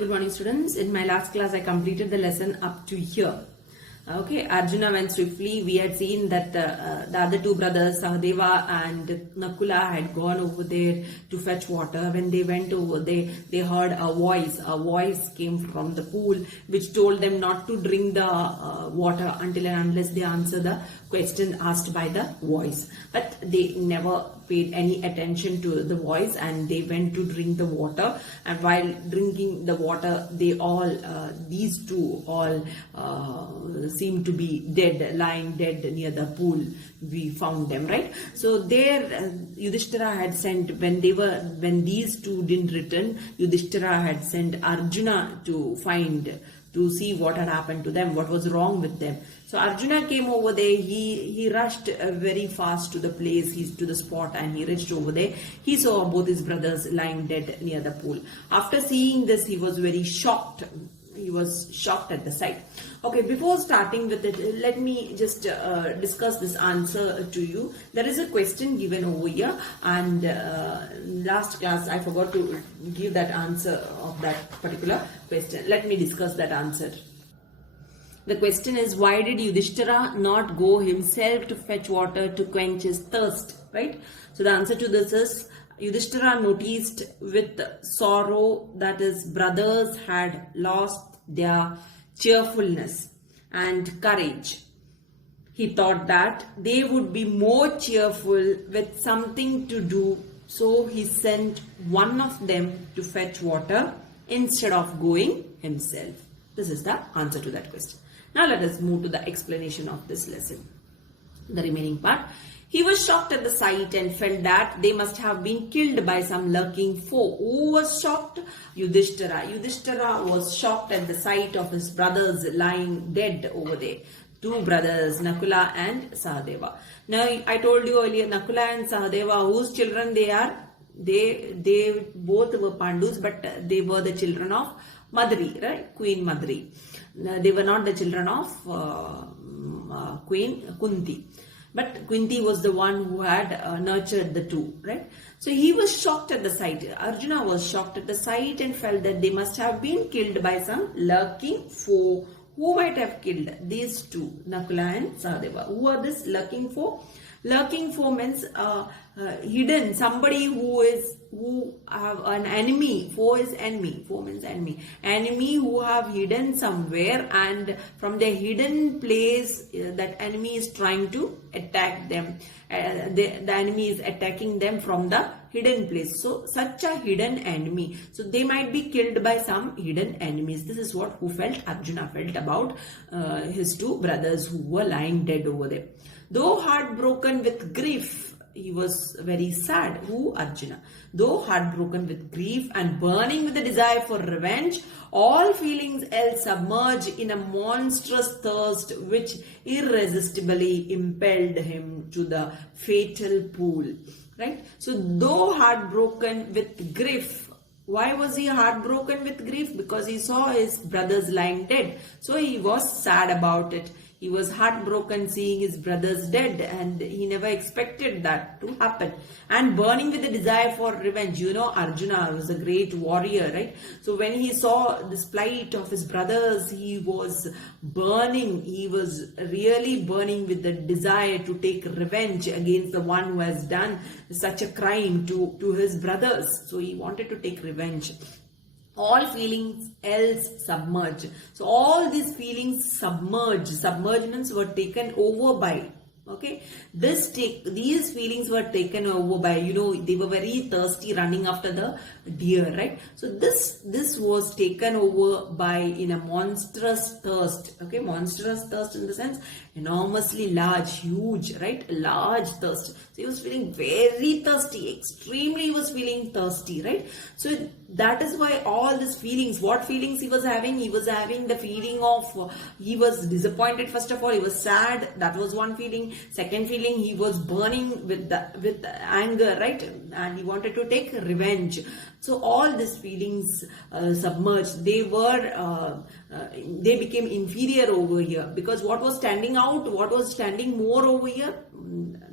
Good morning, students. In my last class, I completed the lesson up to here. Okay, Arjuna went swiftly. We had seen that the other two brothers, Sahadeva and Nakula, had gone over there to fetch water. When they went over there, they heard a voice. A voice came from the pool which told them not to drink the water until and unless they answer the question asked by the voice. But they never paid any attention to the voice and they went to drink the water. And while drinking the water, they all, these two all seemed to be dead, lying dead near the pool. We found them, right? So there Yudhishthira had sent, when these two didn't return, Yudhishthira had sent Arjuna to see what had happened to them, what was wrong with them. So Arjuna came over there. He rushed very fast to the place, to the spot, and he reached over there. He saw both his brothers lying dead near the pool. After seeing this, he was very shocked. He was shocked at the sight. Okay, before starting with it, let me just discuss this answer to you. There is a question given over here, and last class I forgot to give that answer of that particular question. Let me discuss that answer. The question is, why did Yudhishthira not go himself to fetch water to quench his thirst? Right? So the answer to this is, Yudhishthira noticed with sorrow that his brothers had lost their cheerfulness and courage. He thought that they would be more cheerful with something to do, so he sent one of them to fetch water instead of going himself. This is the answer to that question. Now let us move to the explanation of this lesson. The remaining part. He was shocked at the sight and felt that they must have been killed by some lurking foe. Who was shocked? Yudhishthira. Yudhishthira was shocked at the sight of his brothers lying dead over there. Two brothers, Nakula and Sahadeva. Now, I told you earlier, Nakula and Sahadeva, whose children they are? They both were Pandus, but they were the children of Madri, right? Queen Madri. They were not the children of Queen Kunti. But Kunti was the one who had nurtured the two, right? So he was shocked at the sight. Arjuna was shocked at the sight and felt that they must have been killed by some lurking foe. Who might have killed these two, Nakula and Sahadeva? Who are this lurking foe? Lurking foe means hidden, somebody who have an enemy. Foe is enemy. Foe means enemy. Enemy who have hidden somewhere, and from their hidden place, that enemy is trying to attack them. The enemy is attacking them from the hidden place. So such a hidden enemy. So they might be killed by some hidden enemies. This is what Arjuna felt about his two brothers who were lying dead over there. Though heartbroken with grief, he was very sad. Who? Arjuna. Though heartbroken with grief and burning with the desire for revenge, all feelings else submerge in a monstrous thirst which irresistibly impelled him to the fatal pool. Right? So, though heartbroken with grief, why was he heartbroken with grief? Because he saw his brothers lying dead. So, he was sad about it. He was heartbroken seeing his brothers dead, and he never expected that to happen. And burning with the desire for revenge. You know, Arjuna was a great warrior, right? So when he saw this plight of his brothers, he was burning. He was really burning with the desire to take revenge against the one who has done such a crime to his brothers. So he wanted to take revenge. All feelings else submerge. So all these feelings submerge. Submergements were taken over by. Okay, these feelings were taken over by, they were very thirsty, running after the deer, right? So this was taken over by in a monstrous thirst. Okay, monstrous thirst in the sense enormously large, huge, right? Large thirst. So he was feeling very thirsty, extremely he was feeling thirsty, right? So that is why all these feelings, what feelings he was having? He was having the feeling of, he was disappointed first of all, he was sad, that was one feeling. Second feeling, he was burning with anger, right? And he wanted to take revenge. So all these feelings submerged. They became inferior over here, because what was standing out, what was standing more over here,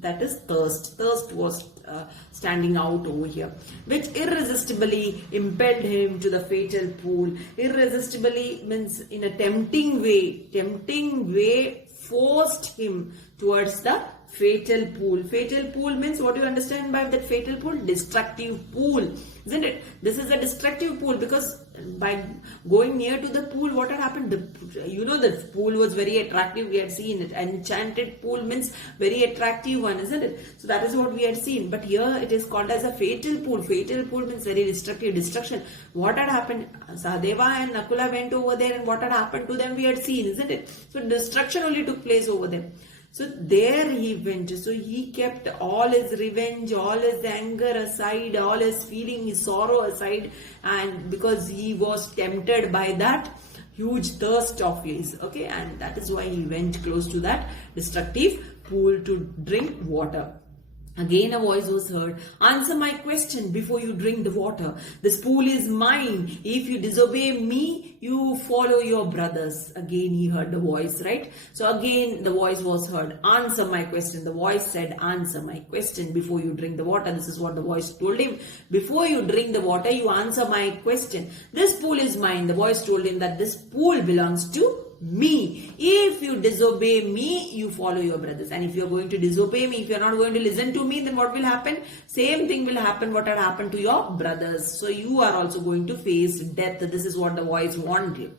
that is thirst. Thirst was standing out over here, which irresistibly impelled him to the fatal pool. Irresistibly means in a tempting way forced him towards the fatal pool. Fatal pool means, what do you understand by that fatal pool? Destructive pool, isn't it? This is a destructive pool, because by going near to the pool, what had happened? The pool was very attractive. We had seen it. Enchanted pool means very attractive one, isn't it? So that is what we had seen. But here it is called as a fatal pool. Fatal pool means very destructive, destruction. What had happened? Sahadeva and Nakula went over there, and what had happened to them we had seen, isn't it? So destruction only took place over there. So there he went. So he kept all his revenge, all his anger aside, all his feeling, his sorrow aside, and because he was tempted by that huge thirst of his, okay, and that is why he went close to that destructive pool to drink water. Again a voice was heard, answer my question before you drink the water. This pool is mine. If you disobey me, you follow your brothers. Again he heard the voice, right? So again the voice was heard, answer my question. The voice said, answer my question before you drink the water. This is what the voice told him. Before you drink the water, you answer my question. This pool is mine. The voice told him that this pool belongs to me. If you disobey me, you follow your brothers. And if you are going to disobey me, if you are not going to listen to me, then what will happen? Same thing will happen what had happened to your brothers. So you are also going to face death. This is what the voice warned him.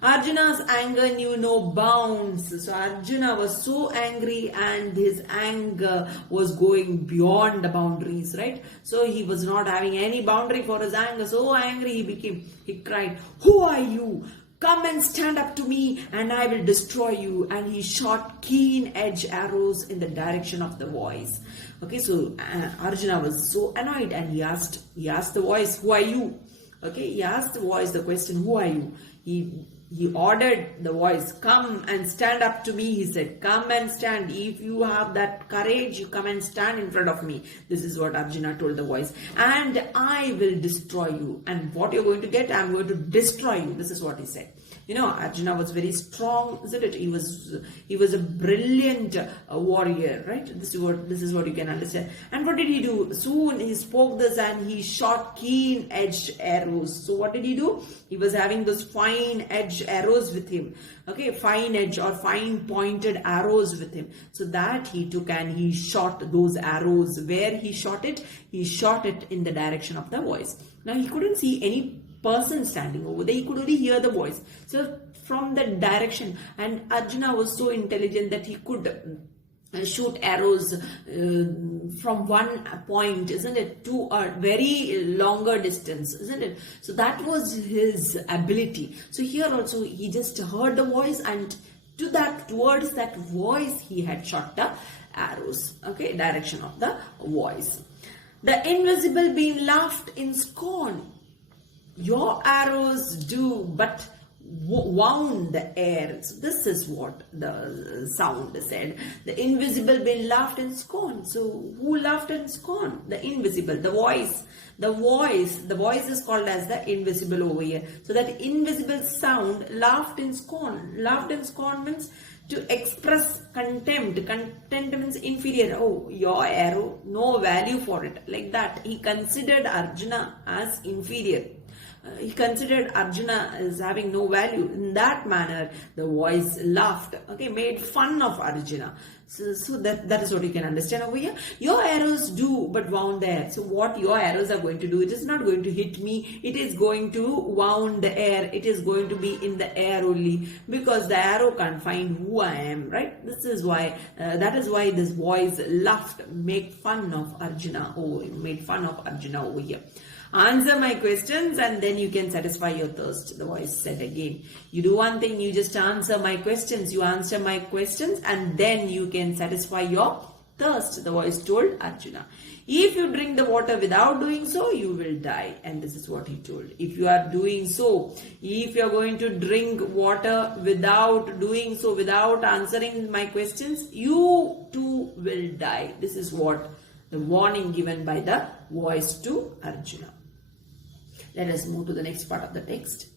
Arjuna's anger knew no bounds. So Arjuna was so angry, and his anger was going beyond the boundaries, right? So he was not having any boundary for his anger. So angry he cried, who are you? Come and stand up to me and I will destroy you. And he shot keen edge arrows in the direction of the voice. Okay, so Arjuna was so annoyed, and he asked the voice, who are you? Okay, he asked the voice the question, who are you? He ordered the voice, come and stand up to me. He said, come and stand. If you have that courage, you come and stand in front of me. This is what Arjuna told the voice. And I will destroy you. And what you're going to get, I'm going to destroy you. This is what he said. Arjuna was very strong, isn't it? He was a brilliant warrior, right? This is what you can understand. And what did he do? Soon he spoke this and he shot keen edged arrows. So what did he do? He was having those fine edged arrows with him. Okay, fine edge or fine pointed arrows with him. So that he took and he shot those arrows. Where he shot it? He shot it in the direction of the voice. Now he couldn't see any person standing over there. He could only hear the voice. So from that direction, and Arjuna was so intelligent that he could shoot arrows from one point, isn't it, to a very longer distance, isn't it? So that was his ability. So here also he just heard the voice, and towards that voice he had shot the arrows. Okay, direction of the voice. The invisible being laughed in scorn. Your arrows do but wound the air. So this is what the sound said. The invisible being laughed in scorn. So who laughed in scorn? The invisible, the voice. The voice is called as the invisible over here. So that invisible sound laughed in scorn. Laughed in scorn means to express contempt. Contempt means inferior. Oh, your arrow, no value for it. Like that. He considered Arjuna as inferior. He considered Arjuna as having no value. In that manner, the voice laughed, okay, made fun of Arjuna. So that is what you can understand over here. Your arrows do but wound the air. So what your arrows are going to do, it is not going to hit me. It is going to wound the air. It is going to be in the air only, because the arrow can't find who I am, right? This is why, that is why this voice laughed, made fun of Arjuna over here. Answer my questions and then you can satisfy your thirst, the voice said again. You do one thing, you just answer my questions. You answer my questions and then you can satisfy your thirst, the voice told Arjuna. If you drink the water without doing so, you will die. And this is what he told. If you are doing so, if you are going to drink water without doing so, without answering my questions, you too will die. This is what the warning given by the voice to Arjuna. Let us move to the next part of the text.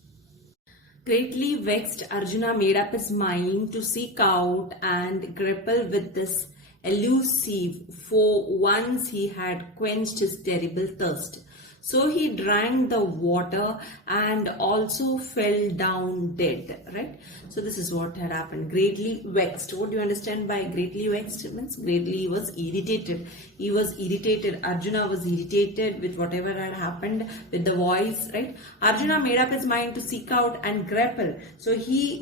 Greatly vexed, Arjuna made up his mind to seek out and grapple with this elusive, for once he had quenched his terrible thirst. So he drank the water and also fell down dead, right? So this is what had happened. Greatly vexed. What do you understand by greatly vexed? It means greatly he was irritated. He was irritated. Arjuna was irritated with whatever had happened with the voice, right? Arjuna made up his mind to seek out and grapple. So he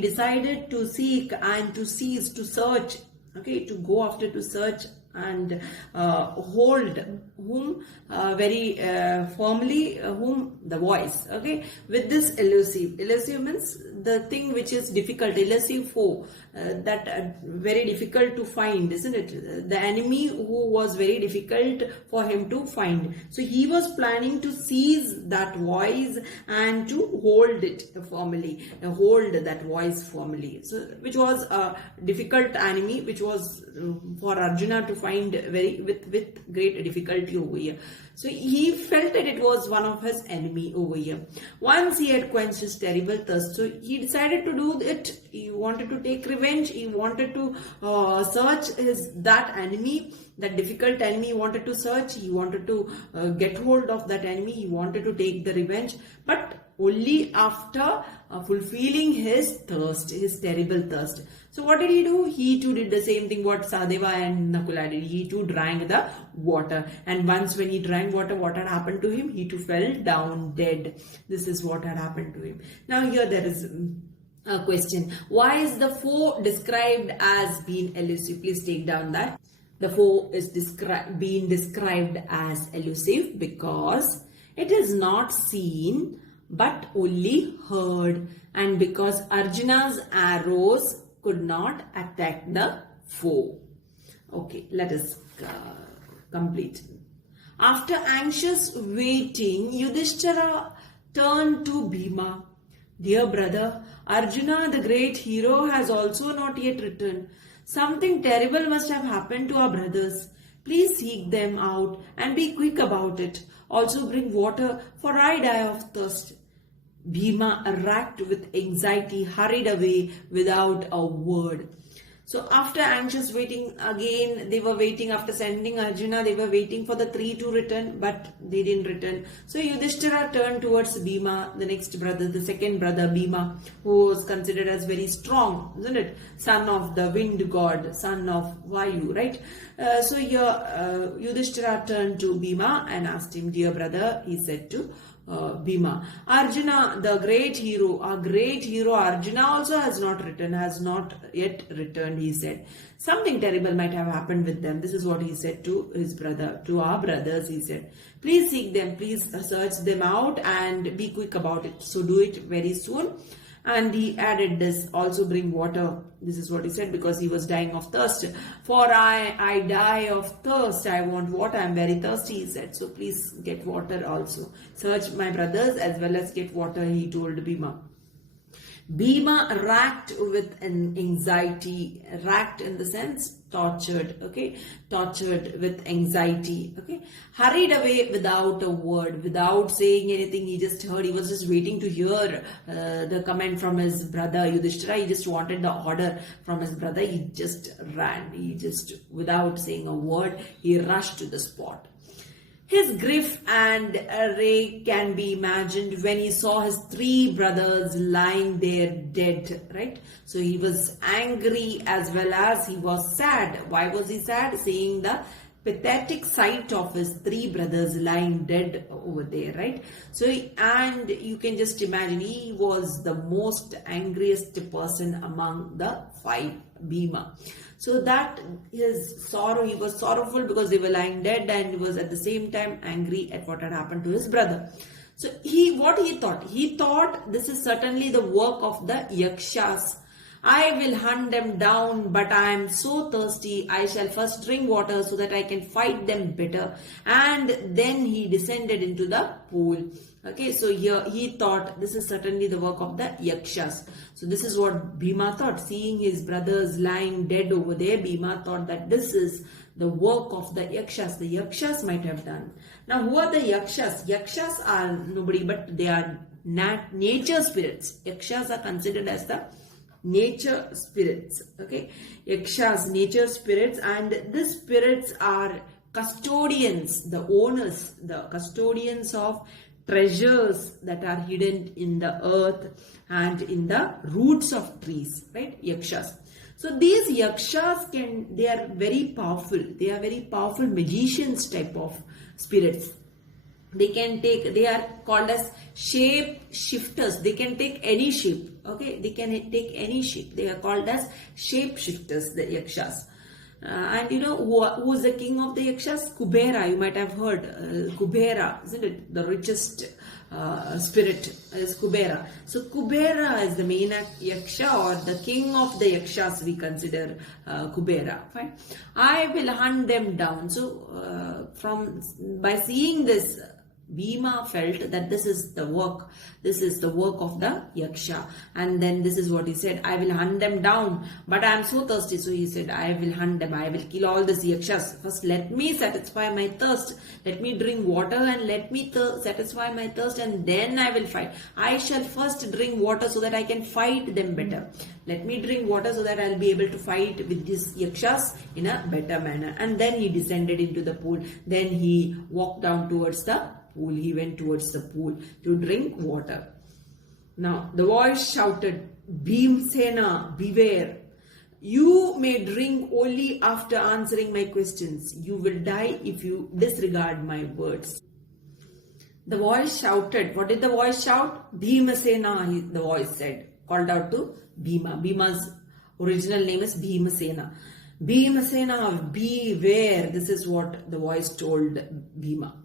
decided to seek and to seize, to search, okay, to go after, to search and hold whom very firmly, whom the voice, okay, with this elusive. Elusive means the thing which is difficult, elusive foe, that very difficult to find, isn't it? The enemy who was very difficult for him to find. So he was planning to seize that voice and to hold it firmly, hold that voice firmly. So which was a difficult enemy, which was for Arjuna to find very with great difficulty over here. So he felt that it was one of his enemy over here. Once he had quenched his terrible thirst, so he decided to do it. He wanted to take revenge. He wanted to search that enemy, that difficult enemy. He wanted to search. He wanted to get hold of that enemy. He wanted to take the revenge, but only after fulfilling his thirst, his terrible thirst. So what did he do? He too did the same thing what Sahadeva and Nakula did. He too drank the water. And once when he drank water, what had happened to him? He too fell down dead. This is what had happened to him. Now here there is a question. Why is the foe described as being elusive? Please take down that. The foe is being described as elusive because it is not seen but only heard, and because Arjuna's arrows could not attack the foe. Okay, let us complete. After anxious waiting, Yudhishthira turned to Bhima. Dear brother, Arjuna, the great hero, has also not yet returned. Something terrible must have happened to our brothers. Please seek them out and be quick about it. Also bring water, for I die of thirst. Bhima, racked with anxiety, hurried away without a word. So after anxious waiting, again they were waiting after sending Arjuna, they were waiting for the three to return, but they didn't return. So Yudhishthira turned towards Bhima, the next brother, the second brother Bhima, who was considered as very strong, isn't it? Son of the wind god, son of Vayu, right? So here Yudhishthira turned to Bhima and asked him, dear brother, he said to Bhima, Arjuna, the great hero, our great hero Arjuna also has not yet returned, he said. Something terrible might have happened with them. This is what he said to his brother, to our brothers, he said. Please seek them, please search them out and be quick about it. So do it very soon. And he added this, also bring water. This is what he said because he was dying of thirst. For I die of thirst. I want water. I am very thirsty, he said. So please get water also. Search my brothers as well as get water, he told Bhima. Bhima, racked with an anxiety, racked in the sense tortured, okay, tortured with anxiety, okay, hurried away without a word, without saying anything. He just heard, he was just waiting to hear the comment from his brother Yudhishthira. He just wanted the order from his brother. He just ran, he just, without saying a word, he rushed to the spot. His grief and array can be imagined when he saw his three brothers lying there dead, right? So he was angry as well as he was sad. Why was he sad? Seeing the pathetic sight of his three brothers lying dead over there, right? So, and you can just imagine, he was the most angriest person among the five, Bhima. So that his sorrow, he was sorrowful because they were lying dead, and he was at the same time angry at what had happened to his brother. So what he thought this is certainly the work of the Yakshas. I will hunt them down, but I am so thirsty. I shall first drink water so that I can fight them better. And then he descended into the pool. Okay, so here he thought this is certainly the work of the Yakshas. So this is what Bhima thought. Seeing his brothers lying dead over there, Bhima thought that this is the work of the Yakshas. The Yakshas might have done. Now, who are the Yakshas? Yakshas are nobody but they are nature spirits. Yakshas are considered as the nature spirits. Okay, yakshas, nature spirits, and these spirits are custodians, the owners, the custodians of treasures that are hidden in the earth and in the roots of trees, right? Yakshas. So these yakshas they are very powerful. They are very powerful magicians type of spirits. They are called as shape shifters. They can take any shape. Okay, they can take any shape. They are called as shape shifters, the yakshas. And you know who is the king of the yakshas? Kubera. You might have heard Kubera, isn't it? The richest spirit is Kubera. So Kubera is the main yaksha, or the king of the yakshas. We consider Kubera. Fine. I will hunt them down. So by seeing this, Bhima felt that this is the work of the yaksha, and then this is what he said: I will hunt them down, but I am so thirsty. So he said, I will hunt them, I will kill all these yakshas. First let me satisfy my thirst, let me drink water and let me satisfy my thirst, and then I will fight. I shall first drink water so that I can fight them better. Let me drink water so that I will be able to fight with these yakshas in a better manner. And then he descended into the pool. Then he walked down towards the pool. He went towards the pool to drink water. Now the voice shouted, Bhimsena, beware. You may drink only after answering my questions. You will die if you disregard my words. The voice shouted. What did the voice shout? Bhimasena, the voice said. Called out to Bhima. Bhima's original name is Bhimasena. Bhimasena, beware. This is what the voice told Bhima.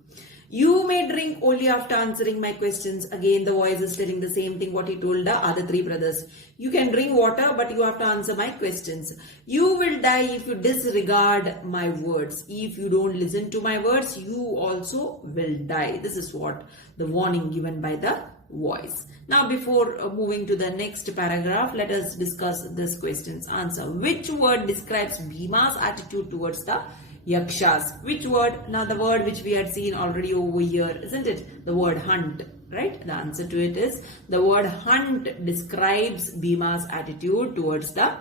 You may drink only after answering my questions. Again, the voice is telling the same thing what he told the other three brothers. You can drink water, but you have to answer my questions. You will die if you disregard my words. If you don't listen to my words, you also will die. This is what the warning given by the voice. Now, before moving to the next paragraph, let us discuss this question's answer. Which word describes Bhima's attitude towards the yakshas? Which word? Now the word which we had seen already over here, isn't it? The word hunt, right? The answer to it is the word hunt describes Bhima's attitude towards the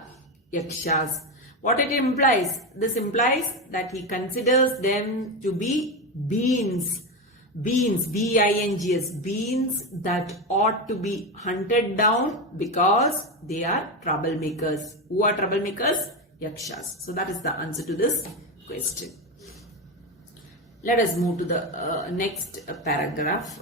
yakshas. What it implies? This implies that he considers them to be beings, B-I-N-G-S, beings that ought to be hunted down because they are troublemakers. Who are troublemakers? Yakshas. So that is the answer to this question. Let us move to the next paragraph.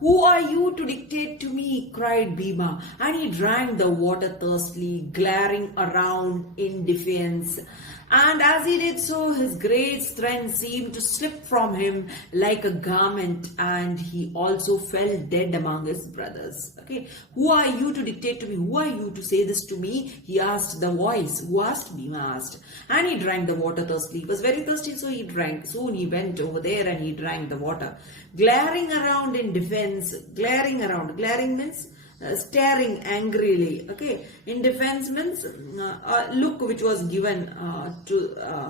Who are you to dictate to me? Cried Bhima, and he drank the water thirstily, glaring around in defiance. And as he did so, his great strength seemed to slip from him like a garment, and he also fell dead among his brothers. Okay, who are you to dictate to me? Who are you to say this to me? He asked the voice. Who asked? Bhima asked. And he drank the water thirstily. He was very thirsty, so he drank. Soon he went over there and he drank the water. Glaring around in defense. Glaring around. Glaring means staring angrily. Okay, in defense means a look which was given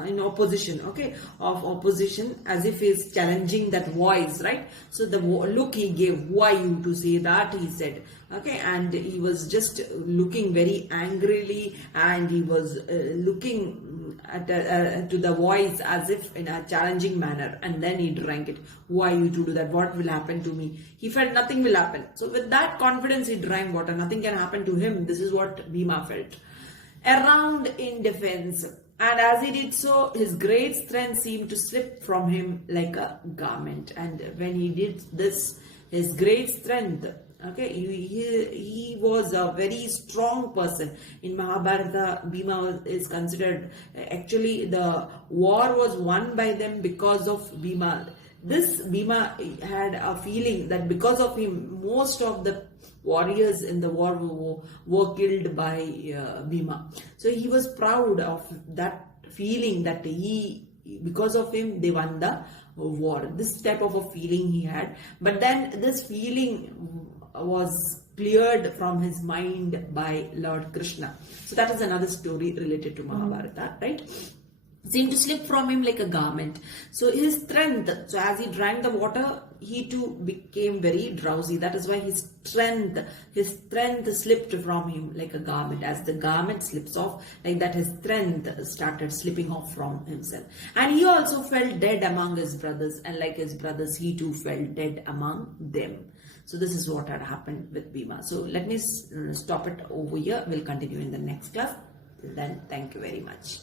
in opposition. Okay, of opposition, as if he is challenging that voice, right? So the look he gave. Who are you to say that? He said. Okay, and he was just looking very angrily, and he was looking to the voice as if in a challenging manner, and then he drank it. Who are you to do that? What will happen to me? He felt nothing will happen. So with that confidence he drank water. Nothing can happen to him. This is what Bhima felt. Around in defense. And as he did so, his great strength seemed to slip from him like a garment. And when he did this, his great strength, okay, he was a very strong person. In Mahabharata, Bhima is considered, actually the war was won by them because of Bhima. This Bhima had a feeling that because of him, most of the warriors in the war were killed by Bhima. So he was proud of that feeling that because of him, they won the war. This type of a feeling he had. But then this feeling was cleared from his mind by Lord Krishna. So that is another story related to Mahabharata, right? Seemed to slip from him like a garment. So his strength, so as he drank the water, he too became very drowsy. That is why his strength slipped from him like a garment. As the garment slips off, like that his strength started slipping off from himself. And he also fell dead among his brothers, and like his brothers, he too fell dead among them. So this is what had happened with Bhima. So let me stop it over here. We'll continue in the next class. Till then, thank you very much.